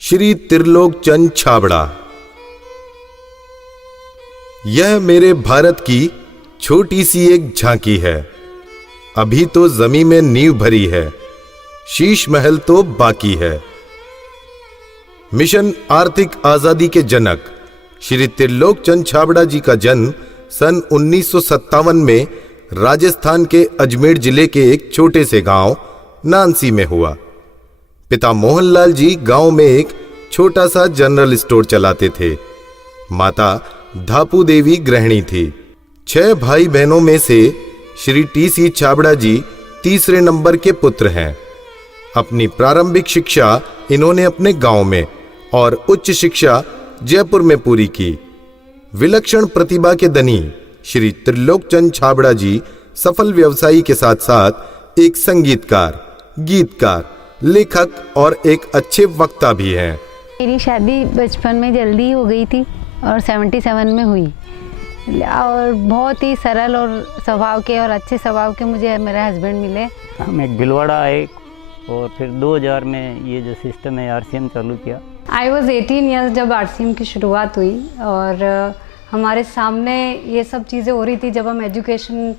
श्री त्रिलोक चंद छाबड़ा। यह मेरे भारत की छोटी सी एक झांकी है। अभी तो जमीन में नींव भरी है, शीश महल तो बाकी है। मिशन आर्थिक आजादी के जनक श्री त्रिलोक चंद छाबड़ा जी का जन्म सन 1957 में राजस्थान के अजमेर जिले के एक छोटे से गांव नानसी में हुआ। पिता मोहनलाल जी गांव में एक छोटा सा जनरल स्टोर चलाते थे। माता धापू देवी गृहिणी थी। 6 भाई बहनों में से श्री टी.सी. छाबड़ा जी तीसरे नंबर के पुत्र हैं। अपनी प्रारंभिक शिक्षा इन्होंने अपने गांव में और उच्च शिक्षा जयपुर में पूरी की। विलक्षण प्रतिभा के धनी श्री त्रिलोक चंद छाबड़ा जी सफल व्यवसायी के साथ साथ एक संगीतकार, गीतकार, लेखक और एक अच्छे वक्ता भी हैं। मेरी शादी बचपन में जल्दी हो गई थी और 77 में हुई और बहुत ही सरल और स्वभाव के और अच्छे स्वभाव के मुझे मेरे हस्बैंड मिले। हम एक भिलवाड़ा आए और फिर 2000 में ये जो सिस्टम है आरसीएम चालू किया। आई वॉज 18 ईयर्स जब आरसीएम की शुरुआत हुई और हमारे सामने ये सब चीज़ें हो रही थी जब हम एजुकेशन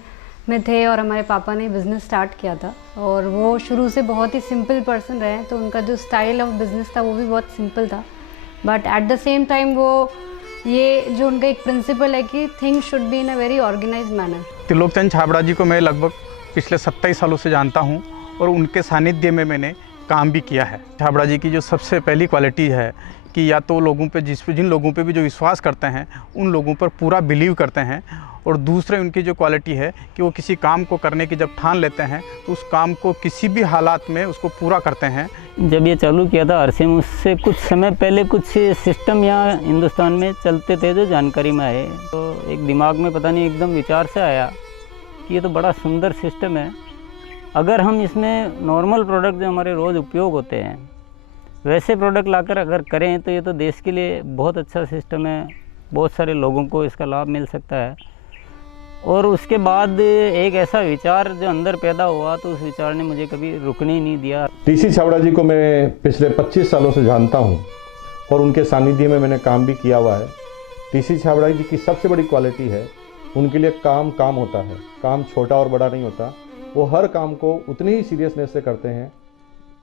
में थे और हमारे पापा ने बिज़नेस स्टार्ट किया था और वो शुरू से बहुत ही सिंपल पर्सन रहे, तो उनका जो स्टाइल ऑफ बिज़नेस था वो भी बहुत सिंपल था। But at the same time वो ये जो उनका एक प्रिंसिपल है कि things should be in a very organised manner. Trilok Chand Chhabra ji को मैं लगभग पिछले 27 सालों से जानता हूँ और उनके सानिध्य में मैंने काम भी किया है। छाबड़ा जी की जो सबसे पहली क्वालिटी है कि या तो लोगों पे जिन लोगों पे भी जो विश्वास करते हैं उन लोगों पर पूरा बिलीव करते हैं, और दूसरे उनकी जो क्वालिटी है कि वो किसी काम को करने की जब ठान लेते हैं तो उस काम को किसी भी हालात में उसको पूरा करते हैं। जब ये चालू किया था आरसीएम, उससे कुछ समय पहले कुछ सिस्टम यहाँ हिंदुस्तान में चलते थे जो जानकारी में आए, तो एक दिमाग में पता नहीं एकदम विचार से आया कि ये तो बड़ा सुंदर सिस्टम है। अगर हम इसमें नॉर्मल प्रोडक्ट जो हमारे रोज़ उपयोग होते हैं वैसे प्रोडक्ट लाकर अगर करें तो ये तो देश के लिए बहुत अच्छा सिस्टम है, बहुत सारे लोगों को इसका लाभ मिल सकता है। और उसके बाद एक ऐसा विचार जो अंदर पैदा हुआ तो उस विचार ने मुझे कभी रुकने ही नहीं दिया। टी.सी. छाबड़ा जी को मैं पिछले 25 सालों से जानता हूं और उनके सानिध्य में मैंने काम भी किया हुआ है। टी.सी. छाबड़ा जी की सबसे बड़ी क्वालिटी है उनके लिए काम होता है। काम छोटा और बड़ा नहीं होता, वो हर काम को उतनी ही सीरियसनेस से करते हैं,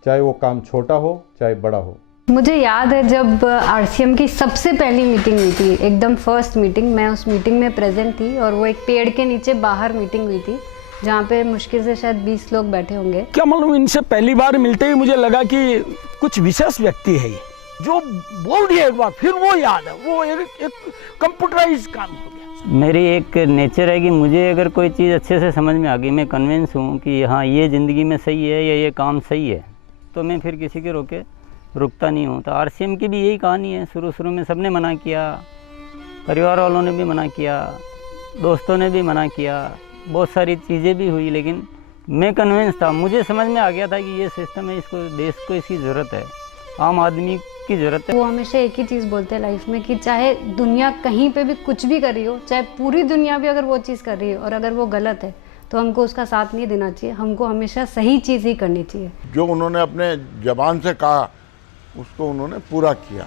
चाहे वो काम छोटा हो चाहे बड़ा हो। मुझे याद है जब आरसीएम की सबसे पहली मीटिंग हुई थी, एकदम फर्स्ट मीटिंग, मैं उस मीटिंग में प्रेजेंट थी और वो एक पेड़ के नीचे बाहर मीटिंग हुई थी जहाँ पे मुश्किल से शायद 20 लोग बैठे होंगे। क्या मालूम, इनसे पहली बार मिलते ही मुझे लगा कि कुछ विशेष व्यक्ति है ये, जो बोल दिया एक बार फिर वो याद है, वो एक कंप्यूटराइज काम हो गया। मेरी एक नेचर है कि मुझे अगर कोई चीज़ अच्छे से समझ में आ गई, मैं कन्विंस हूँ कि हाँ ये ज़िंदगी में सही है या ये काम सही है, तो मैं फिर किसी के रोके रुकता नहीं हूँ। तो आरसीएम की भी यही कहानी है। शुरू में सबने मना किया, परिवार वालों ने भी मना किया, दोस्तों ने भी मना किया, बहुत सारी चीज़ें भी हुई, लेकिन मैं कन्विंस था, मुझे समझ में आ गया था कि ये सिस्टम है, इसको देश को इसकी ज़रूरत है, आम आदमी की ज़रूरत है। वो हमेशा एक ही चीज़ बोलते हैं लाइफ में कि चाहे दुनिया कहीं पे भी कुछ भी कर रही हो, चाहे पूरी दुनिया भी अगर वो चीज़ कर रही है और अगर वो गलत है तो हमको उसका साथ नहीं देना चाहिए, हमको हमेशा सही चीज़ ही करनी चाहिए। जो उन्होंने अपने जबान से कहा उसको उन्होंने पूरा किया।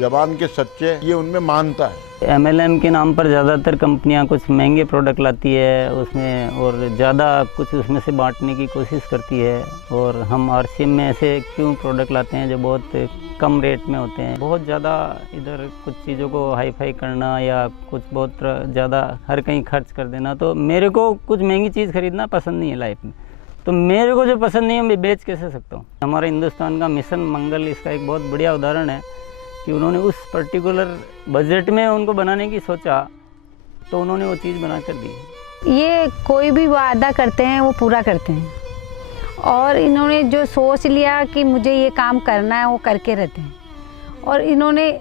जबान के सच्चे ये उनमें मानता है। MLM के नाम पर ज़्यादातर कंपनियां कुछ महंगे प्रोडक्ट लाती है उसमें और ज़्यादा कुछ उसमें से बांटने की कोशिश करती है, और हम आरसीएम में ऐसे क्यों प्रोडक्ट लाते हैं जो बहुत कम रेट में होते हैं। बहुत ज़्यादा इधर कुछ चीज़ों को हाई फाई करना या कुछ बहुत ज़्यादा हर कहीं खर्च कर देना, तो मेरे को कुछ महंगी चीज़ खरीदना पसंद नहीं है लाइफ में। तो मेरे को जो पसंद नहीं है मैं बेच कैसे सकता हूँ। हमारे हिंदुस्तान का मिशन मंगल इसका एक बहुत बढ़िया उदाहरण है कि उन्होंने उस पर्टिकुलर बजट में उनको बनाने की सोचा तो उन्होंने वो चीज़ बना कर दी। ये कोई भी वादा करते हैं वो पूरा करते हैं, और इन्होंने जो सोच लिया कि मुझे ये काम करना है वो करके रहते हैं, और इन्होंने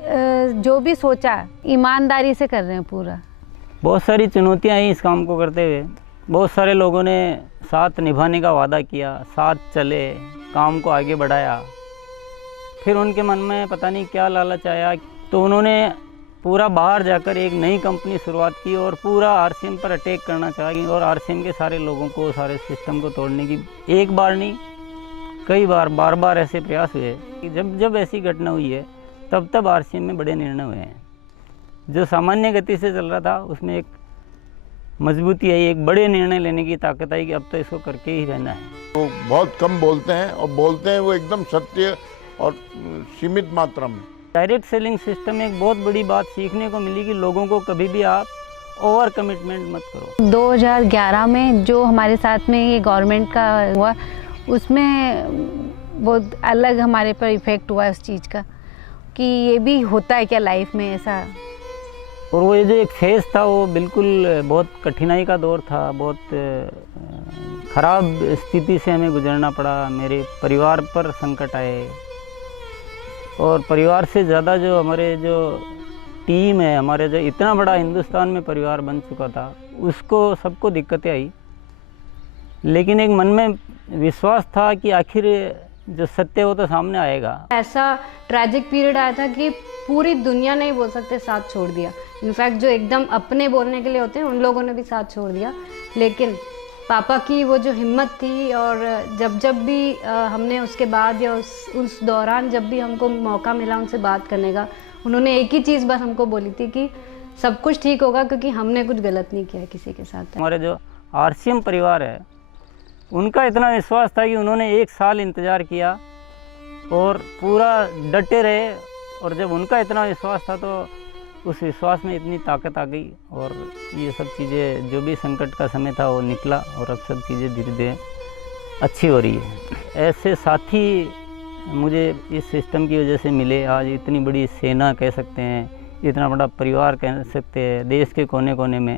जो भी सोचा ईमानदारी से कर रहे हैं पूरा। बहुत सारी चुनौतियाँ आई इस काम को करते हुए। बहुत सारे लोगों ने साथ निभाने का वादा किया, साथ चले, काम को आगे बढ़ाया, फिर उनके मन में पता नहीं क्या लालच आया तो उन्होंने पूरा बाहर जाकर एक नई कंपनी शुरुआत की और पूरा आरसीएम पर अटैक करना चाहिए और आरसीएम के सारे लोगों को, सारे सिस्टम को तोड़ने की एक बार नहीं कई बार बार ऐसे प्रयास हुए कि जब ऐसी घटना हुई है तब आरसीएम में बड़े निर्णय हुए हैं। जो सामान्य गति से चल रहा था उसमें एक मजबूती आई, एक बड़े निर्णय लेने की ताकत आई कि अब तो इसको करके ही रहना है। वो बहुत कम बोलते हैं और बोलते हैं वो एकदम सत्य और सीमित मात्रा में। डायरेक्ट सेलिंग सिस्टम में एक बहुत बड़ी बात सीखने को मिली कि लोगों को कभी भी आप ओवर कमिटमेंट मत करो। 2011 में जो हमारे साथ में ये गवर्नमेंट का हुआ उसमें बहुत अलग हमारे पर इफ़ेक्ट हुआ उस चीज़ का कि ये भी होता है क्या लाइफ में ऐसा। और वो ये जो एक फेज़ था वो बिल्कुल बहुत कठिनाई का दौर था, बहुत ख़राब स्थिति से हमें गुजरना पड़ा। मेरे परिवार पर संकट आए और परिवार से ज़्यादा जो हमारे जो टीम है, हमारे जो इतना बड़ा हिंदुस्तान में परिवार बन चुका था, उसको सबको दिक्कतें आई। लेकिन एक मन में विश्वास था कि आखिर जो सत्य वो तो सामने आएगा। ऐसा ट्रैजिक पीरियड आया था कि पूरी दुनिया ने ही बोल सकते साथ छोड़ दिया। इनफैक्ट जो एकदम अपने बोलने के लिए होते हैं उन लोगों ने भी साथ छोड़ दिया। लेकिन पापा की वो जो हिम्मत थी और जब भी हमने उसके बाद या उस दौरान जब भी हमको मौका मिला उनसे बात करने का, उन्होंने एक ही चीज़ बस हमको बोली थी कि सब कुछ ठीक होगा क्योंकि हमने कुछ गलत नहीं किया किसी के साथ। हमारे जो आरसीएम परिवार है उनका इतना विश्वास था कि उन्होंने 1 साल इंतज़ार किया और पूरा डटे रहे। और जब उनका इतना विश्वास था तो उस विश्वास में इतनी ताकत आ गई और ये सब चीज़ें, जो भी संकट का समय था वो निकला और अब सब चीज़ें धीरे धीरे अच्छी हो रही है। ऐसे साथी मुझे इस सिस्टम की वजह से मिले। आज इतनी बड़ी सेना कह सकते हैं, इतना बड़ा परिवार कह सकते हैं देश के कोने कोने में,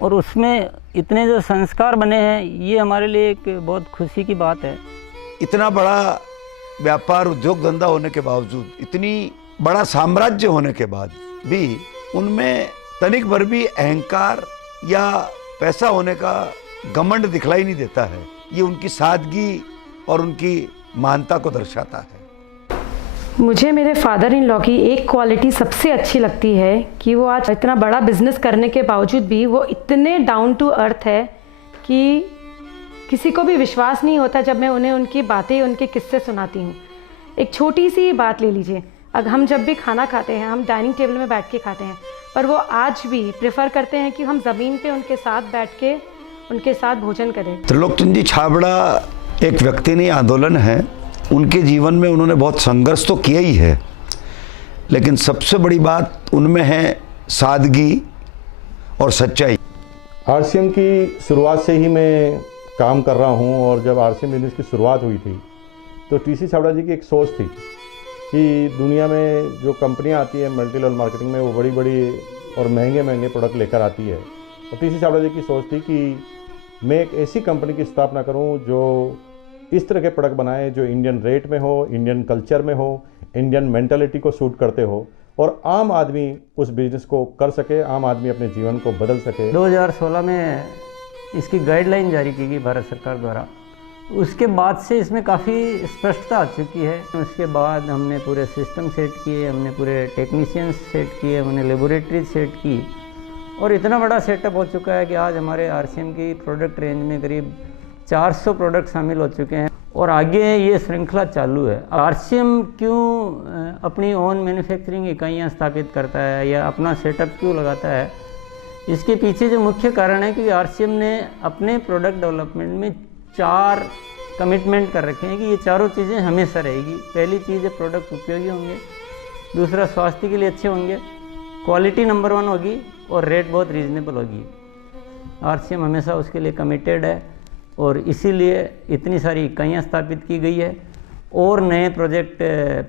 और उसमें इतने जो संस्कार बने हैं, ये हमारे लिए एक बहुत खुशी की बात है। इतना बड़ा व्यापार उद्योग धंधा होने के बावजूद, इतनी बड़ा साम्राज्य होने के बाद भी उनमें तनिक भर भी अहंकार या पैसा होने का घमंड दिखलाई नहीं देता है। ये उनकी सादगी और उनकी मानता को दर्शाता है। मुझे मेरे फादर इन लॉ की एक क्वालिटी सबसे अच्छी लगती है कि वो आज इतना बड़ा बिजनेस करने के बावजूद भी वो इतने डाउन टू अर्थ है कि किसी को भी विश्वास नहीं होता जब मैं उन्हें उनकी बातें, उनके किस्से सुनाती हूँ। एक छोटी सी बात ले लीजिए, अगर हम जब भी खाना खाते हैं हम डाइनिंग टेबल में बैठ के खाते हैं, पर वो आज भी प्रेफर करते हैं कि हम ज़मीन पे उनके साथ बैठ के उनके साथ भोजन करें। त्रिलोकचंद जी छाबड़ा एक व्यक्ति नहीं, आंदोलन है। उनके जीवन में उन्होंने बहुत संघर्ष तो किया ही है, लेकिन सबसे बड़ी बात उनमें है सादगी और सच्चाई। आरसीएम की शुरुआत से ही मैं काम कर रहा हूं और जब आरसीएम बिजनेस की शुरुआत हुई थी तो टीसी छाबड़ा जी की एक सोच थी कि दुनिया में जो कंपनियां आती हैं मल्टी लेवल मार्केटिंग में, वो बड़ी बड़ी और महंगे महंगे प्रोडक्ट लेकर आती है। और टीसी छाबड़ा जी की सोच थी कि मैं एक ऐसी कंपनी की स्थापना करूं जो इस तरह के प्रोडक्ट बनाए जो इंडियन रेट में हो, इंडियन कल्चर में हो, इंडियन मेंटालिटी को सूट करते हो और आम आदमी उस बिजनेस को कर सके, आम आदमी अपने जीवन को बदल सके। 2016 में इसकी गाइडलाइन जारी की गई भारत सरकार द्वारा। उसके बाद से इसमें काफ़ी स्पष्टता आ चुकी है। उसके बाद हमने पूरे सिस्टम सेट किए, हमने पूरे टेक्नीशियंस सेट किए, हमने लेबोरेटरी सेट की और इतना बड़ा सेटअप हो चुका है कि आज हमारे आरसीएम की प्रोडक्ट रेंज में करीब 400 प्रोडक्ट शामिल हो चुके हैं और आगे ये श्रृंखला चालू है। आरसीएम क्यों अपनी ओन मैन्युफैक्चरिंग इकाइयाँ स्थापित करता है या अपना सेटअप क्यों लगाता है, इसके पीछे जो मुख्य कारण है कि आरसीएम ने अपने प्रोडक्ट डेवलपमेंट में 4 कमिटमेंट कर रखे हैं कि ये चारों चीज़ें हमेशा रहेगी। पहली चीज़ है प्रोडक्ट उपयोगी होंगे, दूसरा स्वास्थ्य के लिए अच्छे होंगे, क्वालिटी नंबर 1 होगी और रेट बहुत रीजनेबल होगी। आरसीएम हमेशा उसके लिए कमिटेड है और इसीलिए इतनी सारी इकाइयाँ स्थापित की गई है और नए प्रोजेक्ट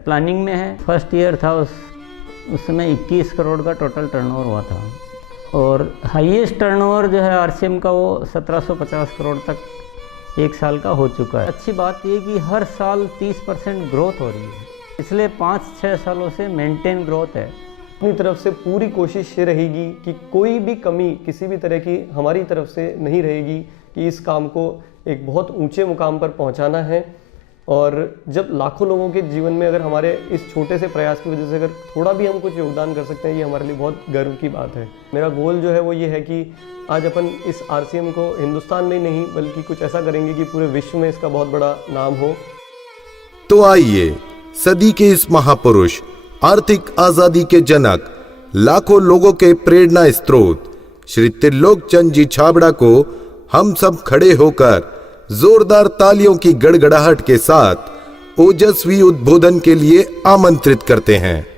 प्लानिंग में है। फर्स्ट ईयर था उस समय 21 करोड़ का टोटल टर्नओवर हुआ था और हाईएस्ट टर्नओवर जो है आरसीएम का वो 1750 करोड़ तक एक साल का हो चुका है। अच्छी बात ये कि हर साल 30% ग्रोथ हो रही है, पिछले 5-6 सालों से मेंटेन ग्रोथ है। अपनी तरफ से पूरी कोशिश ये रहेगी कि कोई भी कमी किसी भी तरह की हमारी तरफ से नहीं रहेगी कि इस काम को एक बहुत ऊंचे मुकाम पर पहुंचाना है और जब लाखों लोगों के जीवन में अगर हमारे इस छोटे से प्रयास की वजह से अगर थोड़ा भी हम कुछ योगदान कर सकते हैं, ये हमारे लिए बहुत गर्व की बात है। मेरा गोल जो है वो ये है कि आज अपन इस RCM को हिंदुस्तान में ही नहीं बल्कि कुछ ऐसा करेंगे कि पूरे विश्व में इसका बहुत बड़ा नाम हो। तो आइए सदी के इस महापुरुष, आर्थिक आजादी के जनक, लाखों लोगों के प्रेरणा स्रोत श्री त्रिलोक चंद जी छाबड़ा को हम सब खड़े होकर जोरदार तालियों की गड़गड़ाहट के साथ ओजस्वी उद्बोधन के लिए आमंत्रित करते हैं।